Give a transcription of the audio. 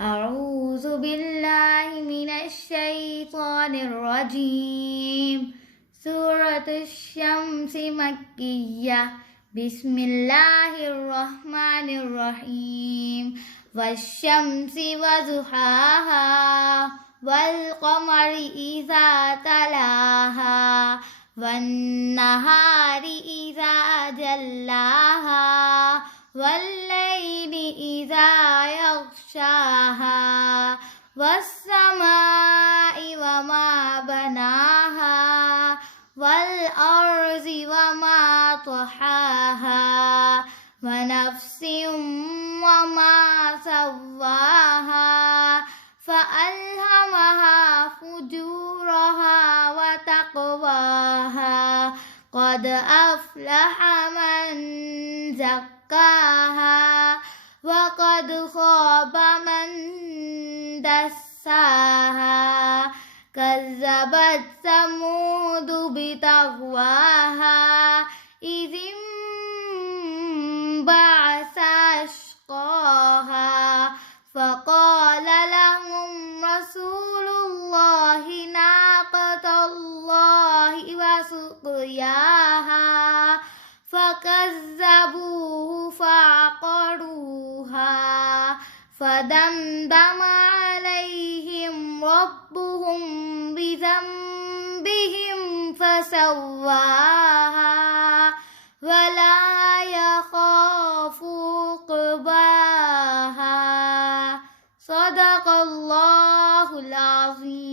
أعوذ بالله من الشيطان الرجيم سورة الشمس مكية بسم الله الرحمن الرحيم والشمس وضحاها والقمر إذا تلاها والنهار إذا جلاها والليل إذا يغشاها والسماء وما بناها والأرض وما طحاها ونفس وما سواها فألهمها فجورها وتقواها قد أفلح من زكاها وقد خاب من دساها كذبت ثمود بطغواها إذ انبعث أشقاها فقال لهم رسول الله ناقة الله وسقياها فكذبوه فعقروها فدمدم عليهم ربهم بذنبهم فسواها ولا يخاف عقباها صدق الله العظيم.